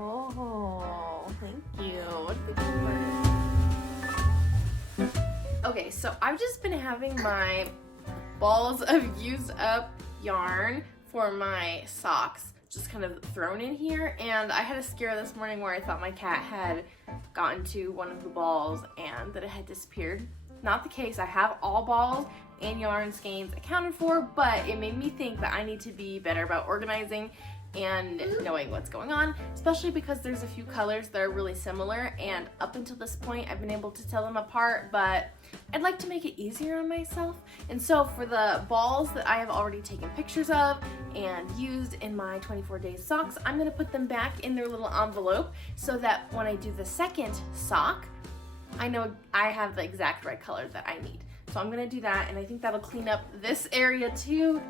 Oh, thank you. What did you do? Okay, so I've just been having my balls of used up yarn for my socks just kind of thrown in here, and I had a scare this morning where I thought my cat had gotten to one of the balls and that it had disappeared. Not the case. I have all balls and yarn skeins accounted for, but it made me think that I need to be better about organizing and knowing what's going on, especially because there's a few colors that are really similar, and up until this point I've been able to tell them apart, but I'd like to make it easier on myself. And so for the balls that I have already taken pictures of and used in my 24 days socks, I'm gonna put them back in their little envelope so that when I do the second sock, I know I have the exact right color that I need. So I'm gonna do that, and I think that'll clean up this area too.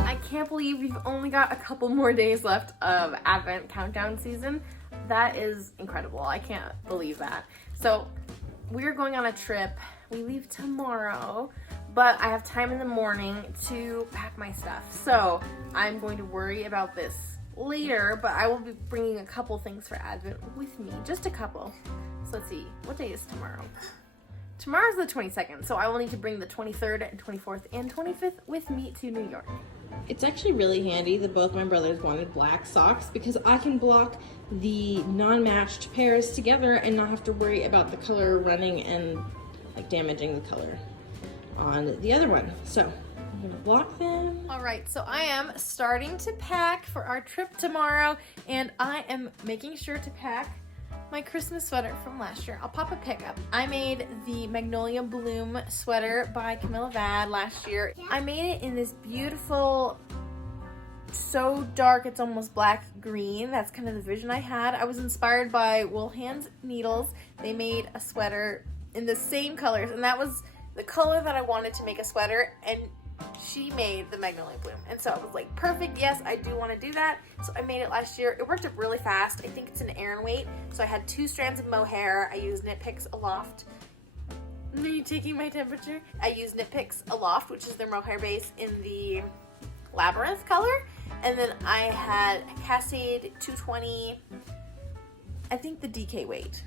I can't believe we've only got a couple more days left of Advent countdown season. That is incredible. I can't believe that. So we're going on a trip. We leave tomorrow, but I have time in the morning to pack my stuff. So I'm going to worry about this later, but I will be bringing a couple things for Advent with me, just a couple. So let's see, what day is tomorrow? Tomorrow's the 22nd, so I will need to bring the 23rd and 24th and 25th with me to New York. It's actually really handy that both my brothers wanted black socks because I can block the non-matched pairs together and not have to worry about the color running and like damaging the color on the other one. So I'm gonna block them. All right, so I am starting to pack for our trip tomorrow, and I am making sure to pack my Christmas sweater from last year. I'll pop a pic up. I made the Magnolia Bloom sweater by Camilla Vad last year. I made it in this beautiful, so dark it's almost black green. That's kind of the vision I had. I was inspired by Wool Hands Needles. They made a sweater in the same colors, and that was the color that I wanted to make a sweater, and she made the Magnolia Bloom. And so I was like, perfect, yes, I do want to do that. So I made it last year. It worked up really fast. I think it's an Aran weight. So I had 2 strands of mohair. I used Knit Picks Aloft. Are you taking my temperature? I used Knit Picks Aloft, which is their mohair base, in the Labyrinth color. And then I had Cascade 220, I think the DK weight,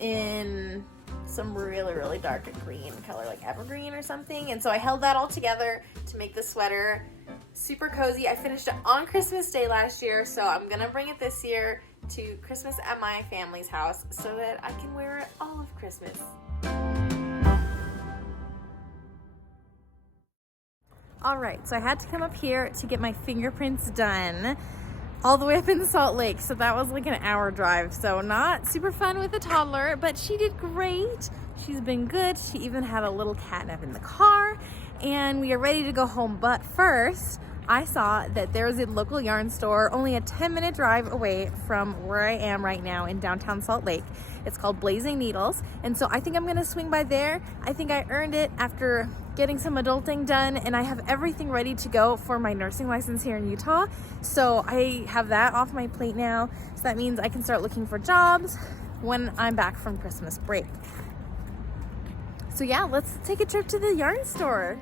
in some really, really dark green color, like evergreen or something. And so I held that all together to make the sweater super cozy. I finished it on Christmas Day last year, so I'm gonna bring it this year to Christmas at my family's house so that I can wear it all of Christmas. All right, so I had to come up here to get my fingerprints done all the way up in Salt Lake. So that was like an hour drive. So not super fun with a toddler, but she did great. She's been good. She even had a little catnap in the car, and we are ready to go home. But first, I saw that there's a local yarn store only a 10-minute drive away from where I am right now in downtown Salt Lake. It's called Blazing Needles. And so I think I'm gonna swing by there. I think I earned it after getting some adulting done, and I have everything ready to go for my nursing license here in Utah. So I have that off my plate now. So that means I can start looking for jobs when I'm back from Christmas break. So yeah, let's take a trip to the yarn store.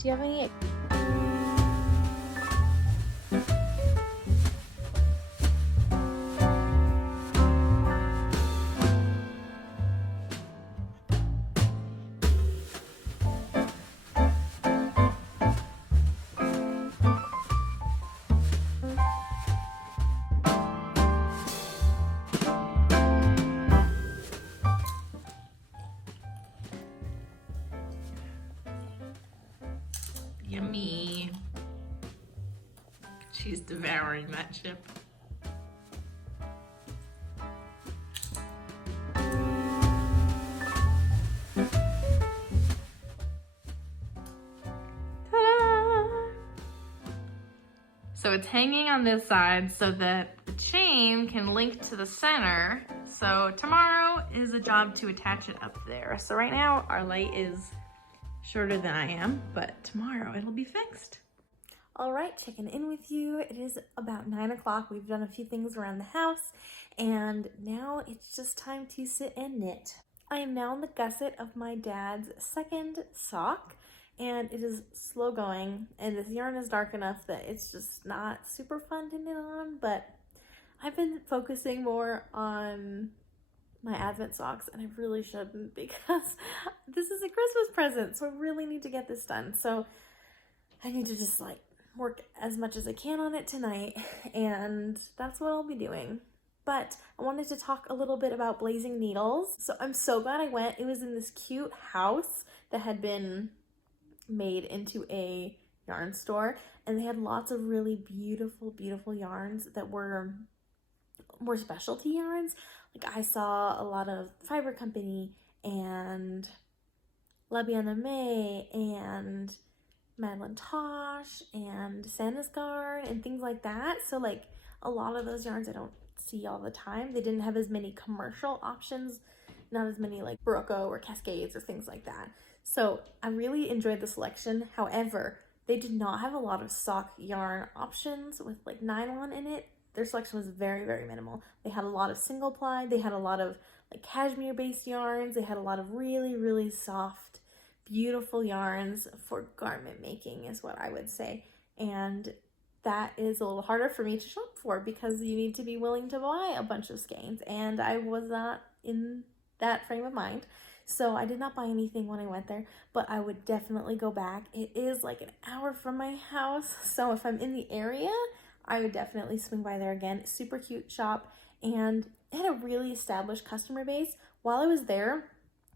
Do you have any? devouring that chip. So it's hanging on this side so that the chain can link to the center. So tomorrow is a job to attach it up there. So right now our light is shorter than I am, but tomorrow it'll be fixed. All right, checking in with you. It is about 9 o'clock. We've done a few things around the house and now it's just time to sit and knit. I am now in the gusset of my dad's second sock. And it is slow going, and this yarn is dark enough that it's just not super fun to knit on, but I've been focusing more on my Advent socks, and I really shouldn't because this is a Christmas present, so I really need to get this done. So I need to just like work as much as I can on it tonight, and that's what I'll be doing. But I wanted to talk a little bit about Blazing Needles. So I'm so glad I went. It was in this cute house that had been made into a yarn store, and they had lots of really beautiful yarns that were more specialty yarns. Like I saw a lot of Fiber Company and La Bien-Aimée and Madeline Tosh and Santa's Garn and things like that. So like a lot of those yarns I don't see all the time. They didn't have as many commercial options, not as many like Barocco or Cascades or things like that. So I really enjoyed the selection. However, they did not have a lot of sock yarn options with like nylon in it. Their selection was very minimal. They had a lot of single ply. They had a lot of like cashmere based yarns. They had a lot of really soft, beautiful yarns for garment making is what I would say. And that is a little harder for me to shop for because you need to be willing to buy a bunch of skeins. And I was not in that frame of mind. So I did not buy anything when I went there, but I would definitely go back. It is like an hour from my house, so if I'm in the area, I would definitely swing by there again. Super cute shop, and it had a really established customer base. While I was there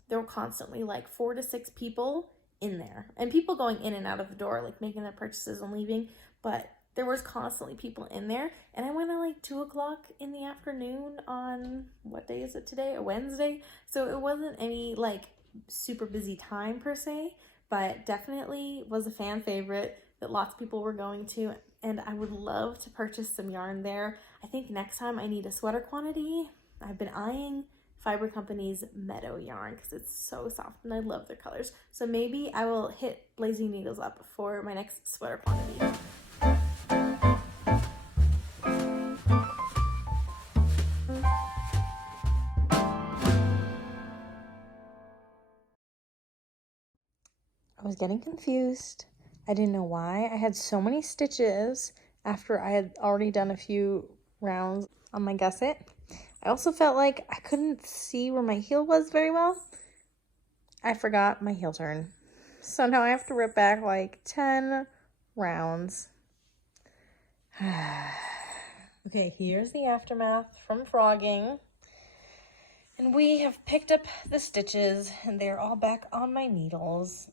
were constantly like 4 to 6 people in there, and people going in and out of the door, like making their purchases and leaving, but there was constantly people in there. And I went at like 2 o'clock in the afternoon on, what day is it today? A Wednesday. So it wasn't any like super busy time per se, but definitely was a fan favorite that lots of people were going to. And I would love to purchase some yarn there. I think next time I need a sweater quantity. I've been eyeing Fiber Company's Meadow yarn because it's so soft and I love their colors. So maybe I will hit Blazing Needles up for my next sweater quantity. I was getting confused. I didn't know why I had so many stitches after I had already done a few rounds on my gusset. I also felt like I couldn't see where my heel was very well. I forgot my heel turn. So now I have to rip back like 10 rounds. Okay, here's the aftermath from frogging. And we have picked up the stitches and they're all back on my needles.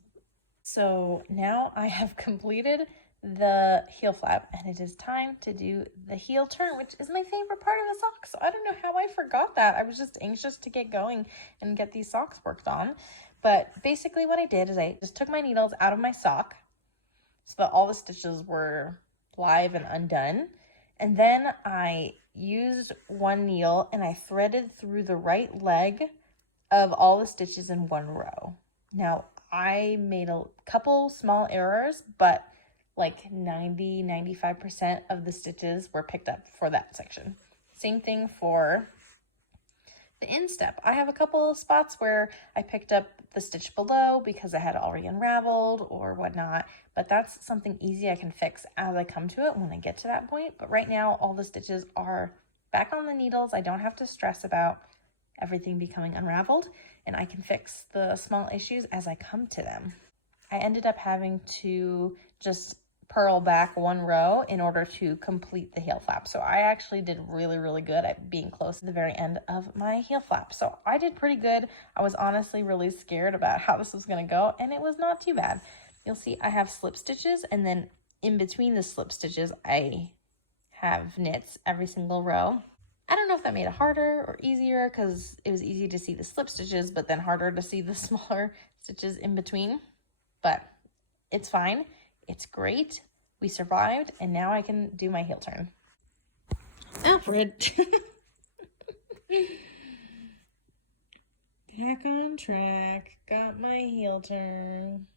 So now I have completed the heel flap and it is time to do the heel turn, which is my favorite part of the sock. So I don't know how I forgot that. I was just anxious to get going and get these socks worked on. But basically what I did is I just took my needles out of my sock so that all the stitches were live and undone. And then I used one needle and I threaded through the right leg of all the stitches in one row. Now, I made a couple small errors, but like 90-95% of the stitches were picked up for that section. Same thing for the instep. I have a couple of spots where I picked up the stitch below because I had already unraveled or whatnot, but that's something easy I can fix as I come to it when I get to that point. But right now, all the stitches are back on the needles. I don't have to stress about everything becoming unraveled, and I can fix the small issues as I come to them. I ended up having to just purl back one row in order to complete the heel flap. So I actually did really good at being close to the very end of my heel flap. So I did pretty good. I was honestly really scared about how this was going to go, and it was not too bad. You'll see I have slip stitches, and then in between the slip stitches, I have knits every single row. I don't know if that made it harder or easier because it was easy to see the slip stitches, but then harder to see the smaller stitches in between. But it's fine. It's great. We survived, and now I can do my heel turn. Alfred. Back on track. Got my heel turn.